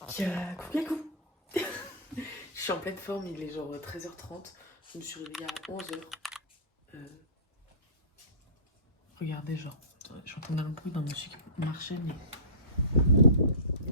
Coucou. Je suis en pleine forme, il est genre 13h30. Je me suis réveillée à 11h. Regardez, genre, j'entendais un bruit dans mon supermarché, mais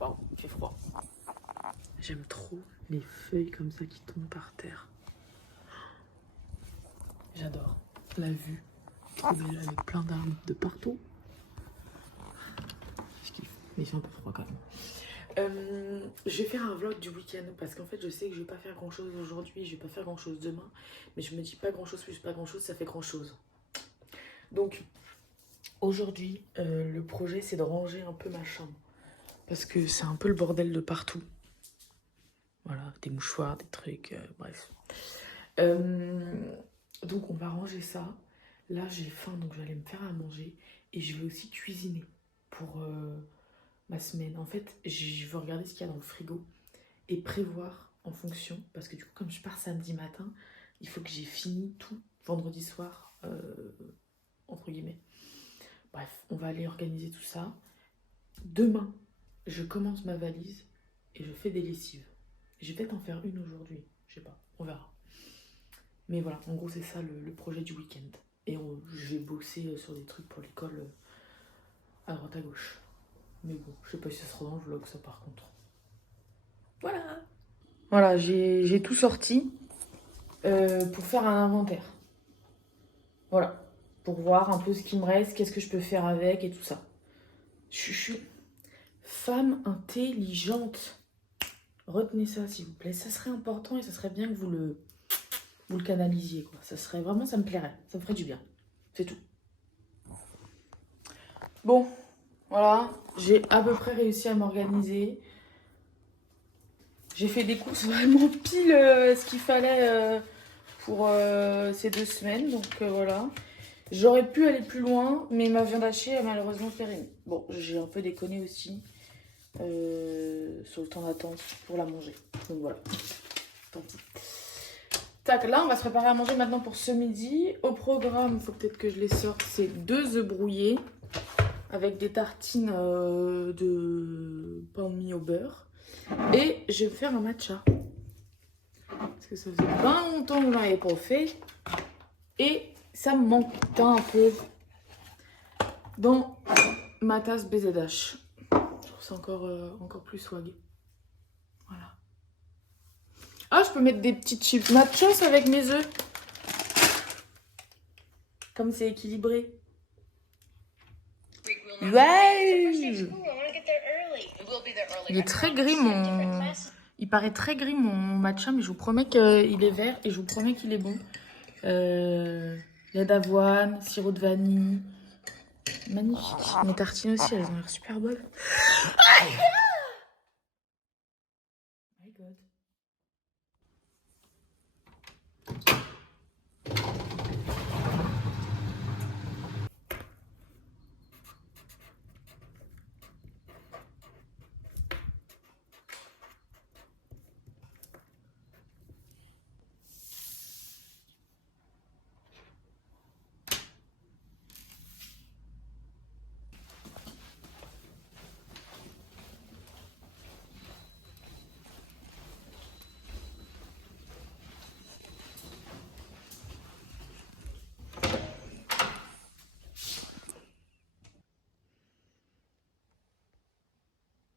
waouh, il fait froid. J'aime trop les feuilles comme ça qui tombent par terre. J'adore la vue. Trop belle avec plein d'arbres de partout. Je kiffe, mais il fait un peu froid quand même. Je vais faire un vlog du week-end parce qu'en fait je sais que je vais pas faire grand chose aujourd'hui, je vais pas faire grand chose demain, mais je me dis pas grand chose plus pas grand chose, ça fait grand chose. Donc aujourd'hui le projet c'est de ranger un peu ma chambre parce que c'est un peu le bordel de partout. Voilà, des mouchoirs, des trucs, bref. Donc on va ranger ça. Là j'ai faim donc je vais aller me faire à manger et je vais aussi cuisiner pour ma semaine. En fait je vais regarder ce qu'il y a dans le frigo et prévoir en fonction, parce que du coup comme je pars samedi matin, il faut que j'ai fini tout vendredi soir, entre guillemets. Bref, on va aller organiser tout ça. Demain, je commence ma valise et je fais des lessives. Je vais peut-être en faire une aujourd'hui, je sais pas, on verra. Mais voilà, en gros c'est ça le projet du week-end. Et je vais bosser sur des trucs pour l'école à droite à gauche. Mais bon, je sais pas si ça sera dans le vlog ça par contre. Voilà. Voilà, j'ai tout sorti pour faire un inventaire. Voilà, pour voir un peu ce qui me reste, qu'est-ce que je peux faire avec et tout ça. Je suis femme intelligente. Retenez ça s'il vous plaît, ça serait important et ça serait bien que vous le canalisiez quoi. Ça serait vraiment, ça me plairait, ça me ferait du bien. C'est tout. Bon, voilà, j'ai à peu près réussi à m'organiser. J'ai fait des courses vraiment pile ce qu'il fallait pour ces 2 semaines, donc voilà. J'aurais pu aller plus loin, mais ma viande hachée a malheureusement périmé. Bon, j'ai un peu déconné aussi sur le temps d'attente pour la manger. Donc voilà. Tant pis. Tac, là, on va se préparer à manger maintenant pour ce midi. Au programme, il faut peut-être que je les sorte, c'est 2 œufs brouillés avec des tartines de pain de mie au beurre. Et je vais faire un matcha. Parce que ça faisait pas longtemps que je n'en avais pas fait. Et ça me manque un peu dans ma tasse BZH. Je trouve ça encore plus swag. Voilà. Ah, je peux mettre des petites chips nachos avec mes œufs. Comme c'est équilibré. Ouais. Il est très gris mon... Il paraît très gris mon matcha, mais je vous promets qu'il est vert et je vous promets qu'il est bon. Lait d'avoine, sirop de vanille. Magnifique. Mes tartines aussi, elles ont l'air super bonnes. My God.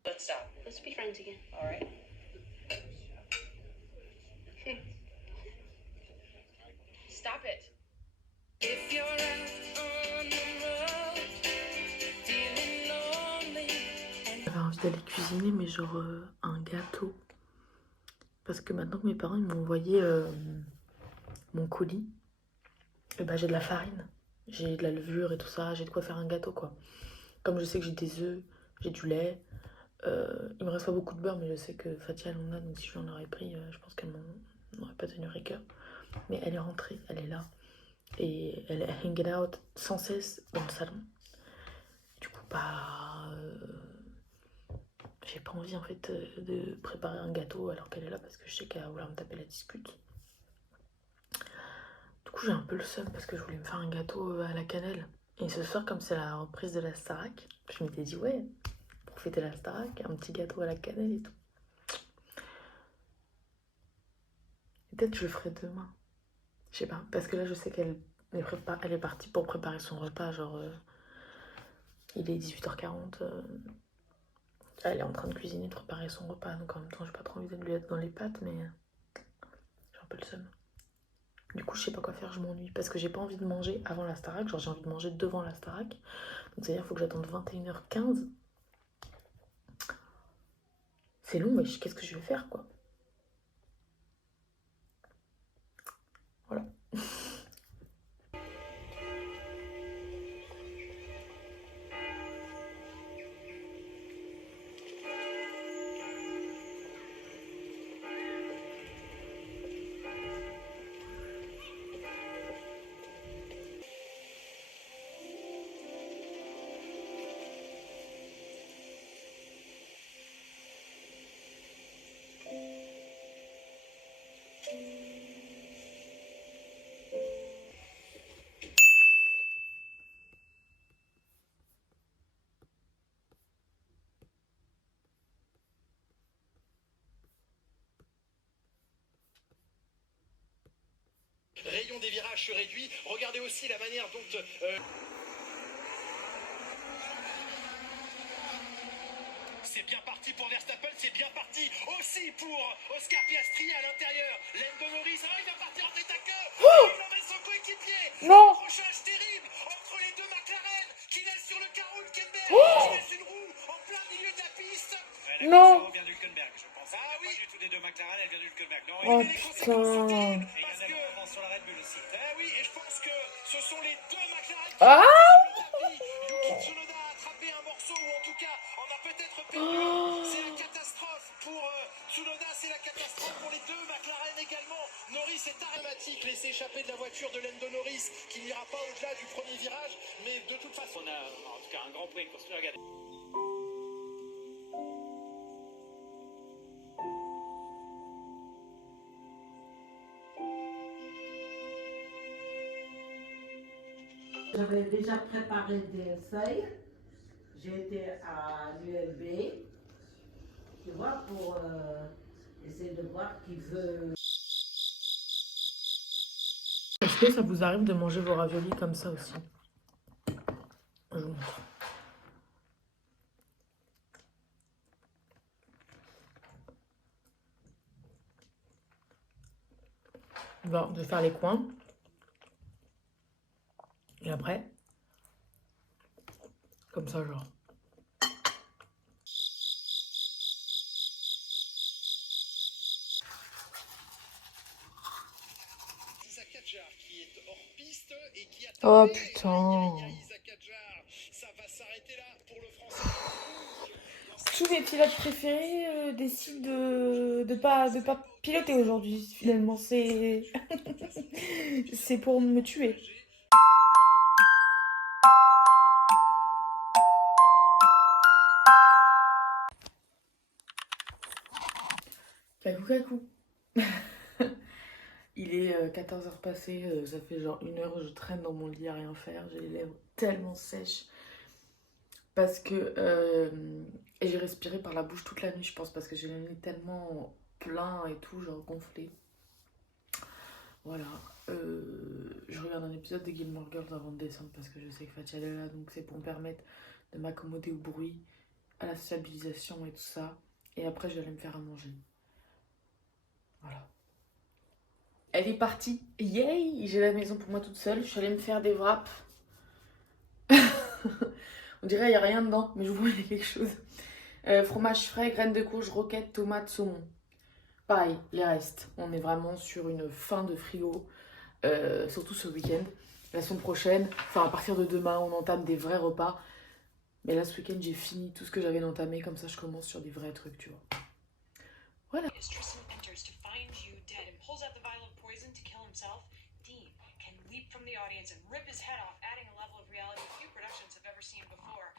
Let's stop. Let's be friends again. All right. Stop it. If you're out on the road, feeling lonely. J'avais envie d'aller cuisiner, mais genre un gâteau. Parce que maintenant que mes parents ils m'ont envoyé mon colis, et bah, j'ai de la farine, j'ai de la levure et tout ça, j'ai de quoi faire un gâteau quoi. Comme je sais que j'ai des œufs, j'ai du lait, il me reste pas beaucoup de beurre, mais je sais que Fatia elle en a, donc si je lui en aurais pris, je pense qu'elle m'aurait pas tenu rigueur. Mais elle est rentrée, elle est là, et elle est hanging out sans cesse dans le salon. Du coup, bah, j'ai pas envie en fait de préparer un gâteau alors qu'elle est là parce que je sais qu'elle va vouloir me taper la discute. Du coup, j'ai un peu le seum parce que je voulais me faire un gâteau à la cannelle. Et ce soir, comme c'est la reprise de la Starac, je m'étais dit, ouais, pour fêter la Starac, un petit gâteau à la cannelle et tout. Peut-être je le ferai demain. Je sais pas, parce que là je sais elle est partie pour préparer son repas, genre il est 18h40, elle est en train de cuisiner, de préparer son repas, donc en même temps j'ai pas trop envie de lui être dans les pattes, mais j'ai un peu le seum. Du coup je sais pas quoi faire, je m'ennuie, parce que j'ai pas envie de manger avant la Starac, genre j'ai envie de manger devant la Starac, donc c'est-à-dire qu'il faut que j'attende 21h15. C'est long, mais qu'est-ce que je vais faire quoi? Voilà. Rayon des virages se réduit. Regardez aussi la manière dont... C'est bien parti pour Verstappen, c'est bien parti aussi pour Oscar Piastri à l'intérieur. Lando Norris, oh, il va partir en tête à queue. Il emmène son coéquipier. Non. Accrochage terrible entre les deux McLaren qui laissent sur le carreau Hülkenberg, qui laisse une roue en plein milieu de la piste. Non. Vient d'Hülkenberg, je pense. Ah oui. Pas du tout des deux McLaren, elle vient d'Hülkenberg. Non, Oh les conséquences sont terribles putain. parce que sur la Red Bull aussi. Ah oui, et je pense que ce sont les deux McLaren qui Ah. Yuki Tsunoda a attrapé un morceau ou en tout cas en a peut-être perdu un. C'est la catastrophe pour Tsunoda, c'est la catastrophe pour les deux McLaren également. Norris est dramatique, laissé échapper de la voiture de Lando Norris qui n'ira pas au-delà du premier virage, mais de toute façon on a en tout cas un grand point de construire. Regardez. J'avais déjà préparé des feuilles. J'ai été à l'ULB, tu vois, pour essayer de voir qui veut. Est-ce que ça vous arrive de manger vos raviolis comme ça aussi? Je vous montre. Bon, je vais faire les coins. Et après, comme ça, genre. Isaac Hadjar qui est hors piste et qui a Oh tapé. putain. Isaac Hadjar, ça va s'arrêter là pour le Français. Tous mes pilotes préférés décident de pas piloter aujourd'hui. Finalement, c'est c'est pour me tuer. Cacou cacou. Il est 14h passé, ça fait genre 1 heure, je traîne dans mon lit à rien faire, j'ai les lèvres tellement sèches. Parce que j'ai respiré par la bouche toute la nuit, je pense, parce que j'ai le nez tellement plein et tout, genre gonflé. Voilà. Je regarde un épisode de Gilmore Girls avant de descendre parce que je sais que Fatia est là, donc c'est pour me permettre de m'accommoder au bruit, à la stabilisation et tout ça. Et après, je vais aller me faire à manger. Voilà. Elle est partie. Yay! J'ai la maison pour moi toute seule. Je suis allée me faire des wraps. On dirait qu'il n'y a rien dedans, mais je vous vois, il y a quelque chose. Fromage frais, graines de courge, roquettes, tomates, saumon. Pareil, les restes. On est vraiment sur une fin de frigo. Surtout ce week-end. La semaine prochaine, enfin à partir de demain, on entame des vrais repas. Mais là, ce week-end, j'ai fini tout ce que j'avais entamé. Comme ça, je commence sur des vrais trucs, tu vois. Voilà. Tristan enters to find you dead and pulls out the vial of poison to kill himself. Dean can leap from the audience and rip his head off, adding a level of reality few productions have ever seen before.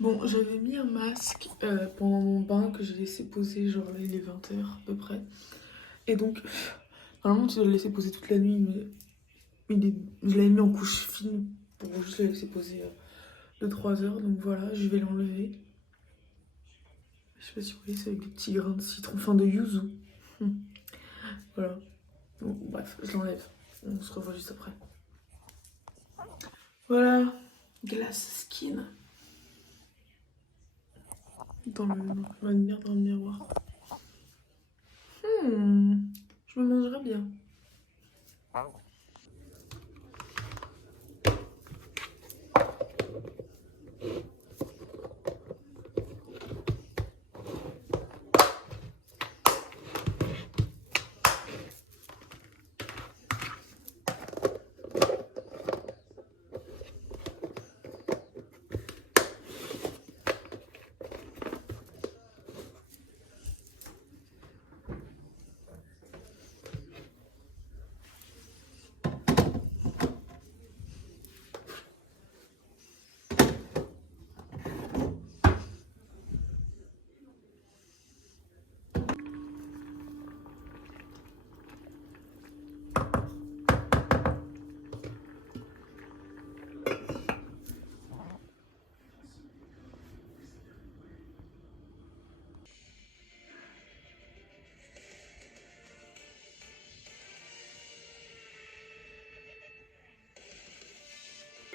Bon, j'avais mis un masque pendant mon bain que j'ai laissé poser, genre là il est 20h à peu près. Et donc, normalement tu dois le laisser poser toute la nuit, mais je l'avais mis en couche fine pour juste le laisser poser de 3 heures. Donc voilà, je vais l'enlever. Je sais pas si vous voyez, c'est avec des petits grains de citron, enfin de yuzu. Voilà. Bon, bref, je l'enlève. On se revoit juste après. Voilà, glace skin. Dans ma lumière dans le miroir. Je me mangerais bien.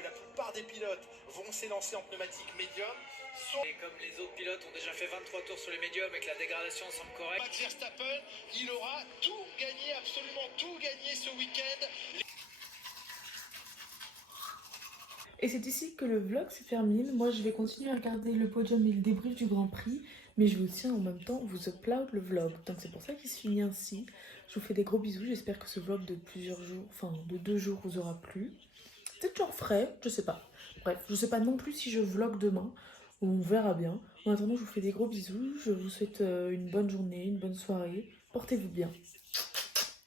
La plupart des pilotes vont s'élancer en pneumatique médium. Et comme les autres pilotes ont déjà fait 23 tours sur les médiums et que la dégradation semble correcte, Max Verstappen, il aura tout gagné, absolument tout gagné ce week-end. Et c'est ici que le vlog se termine. Moi, je vais continuer à regarder le podium et le débrief du Grand Prix. Mais je vais aussi en même temps vous upload le vlog. Donc c'est pour ça qu'il se finit ainsi. Je vous fais des gros bisous. J'espère que ce vlog de plusieurs jours, enfin de 2 jours, vous aura plu. Peut-être que j'en ferai, je sais pas. Bref, je sais pas non plus si je vlog demain. On verra bien. En attendant, je vous fais des gros bisous. Je vous souhaite une bonne journée, une bonne soirée. Portez-vous bien.